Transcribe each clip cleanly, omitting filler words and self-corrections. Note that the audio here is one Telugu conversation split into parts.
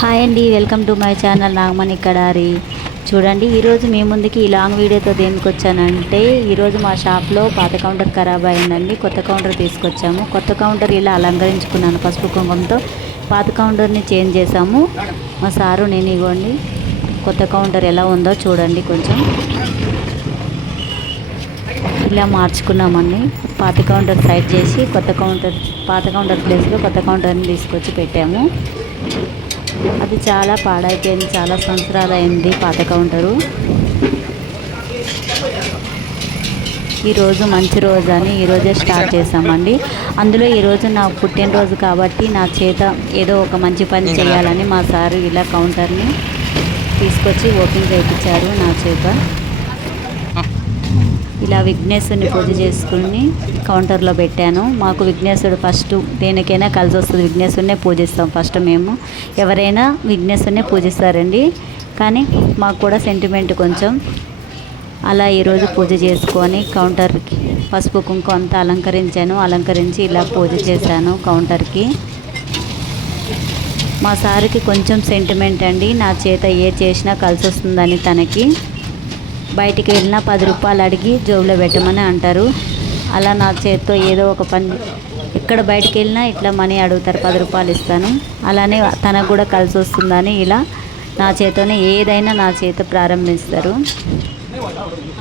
హాయ్ అండి, welcome to my channel Nagamani Kadari. చూడండి, ఈరోజు మీ ముందుకి ఈ లాంగ్ వీడియోతో దేనికి వచ్చానంటే, ఈరోజు మా షాప్లో పాత కౌంటర్ ఖరాబ్ అయిందండి. కొత్త కౌంటర్ తీసుకొచ్చాము. కొత్త కౌంటర్ ఇలా అలంకరించుకున్నాను పసుపు కుంకుమతో. పాత కౌంటర్ని చేంజ్ చేసాము మా సారు నేను. ఇవ్వండి కొత్త కౌంటర్ ఎలా ఉందో చూడండి. కొంచెం ఇలా మార్చుకున్నామండి. పాత కౌంటర్ సైడ్ చేసి పాత కౌంటర్ ప్లేస్లో కొత్త కౌంటర్ని తీసుకొచ్చి పెట్టాము. అది చాలా పాడైపోయింది, చాలా సంవత్సరాలు అయింది పాత కౌంటరు. ఈరోజు మంచి రోజు అని ఈరోజే స్టార్ట్ చేసామండి. అందులో ఈరోజు నా పుట్టినరోజు కాబట్టి నా చేత ఏదో ఒక మంచి పని చేయాలని మా సారు ఇలా కౌంటర్ని తీసుకొచ్చి ఓపెన్ చేయించారు నా చేత. ఇలా విఘ్నేశ్వరుని పూజ చేసుకుని కౌంటర్లో పెట్టాను. మాకు విఘ్నేశ్వరుడు ఫస్ట్, దేనికైనా కలిసి వస్తుంది. విఘ్నేశ్వరునే పూజిస్తాం ఫస్ట్. మేము ఎవరైనా విఘ్నేశ్వరునే పూజిస్తారండి, కానీ మాకు కూడా సెంటిమెంట్ కొంచెం. అలా ఈరోజు పూజ చేసుకొని కౌంటర్కి పసుపు కుంకుమ అంతా అలంకరించి ఇలా పూజ చేశాను కౌంటర్కి. మా సార్కి కొంచెం సెంటిమెంట్ అండి, నా చేత ఏ చేసినా కలిసి వస్తుందని. తనకి బయటికి వెళ్ళినా 10 రూపాయలు అడిగి జోబులో పెట్టమని అంటారు. అలా నా చేతితో ఏదో ఒక పని, ఎక్కడ బయటికి వెళ్ళినా ఇట్లా మనీ అడుగుతారు, 10 రూపాయలు ఇస్తాను. అలానే తనకు కూడా కలిసి వస్తుందని ఇలా నా చేతోనే ఏదైనా నా చేత ప్రారంభిస్తారు.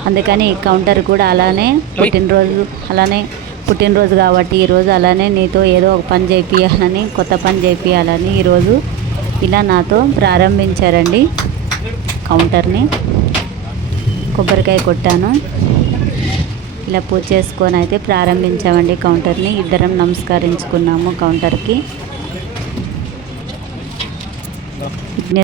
అందుకని ఈ కౌంటర్ కూడా అలానే పుట్టినరోజు కాబట్టి ఈరోజు అలానే నీతో ఏదో ఒక పని చేయించాలని, కొత్త పని చేయించాలని ఈరోజు ఇలా నాతో ప్రారంభించారండి కౌంటర్ని. కొబ్బరికాయ కొట్టాను. ఇలా పూజ చేసుకొని అయితే ప్రారంభించామండి కౌంటర్ని. ఇద్దరం నమస్కరించుకున్నాము కౌంటర్కి.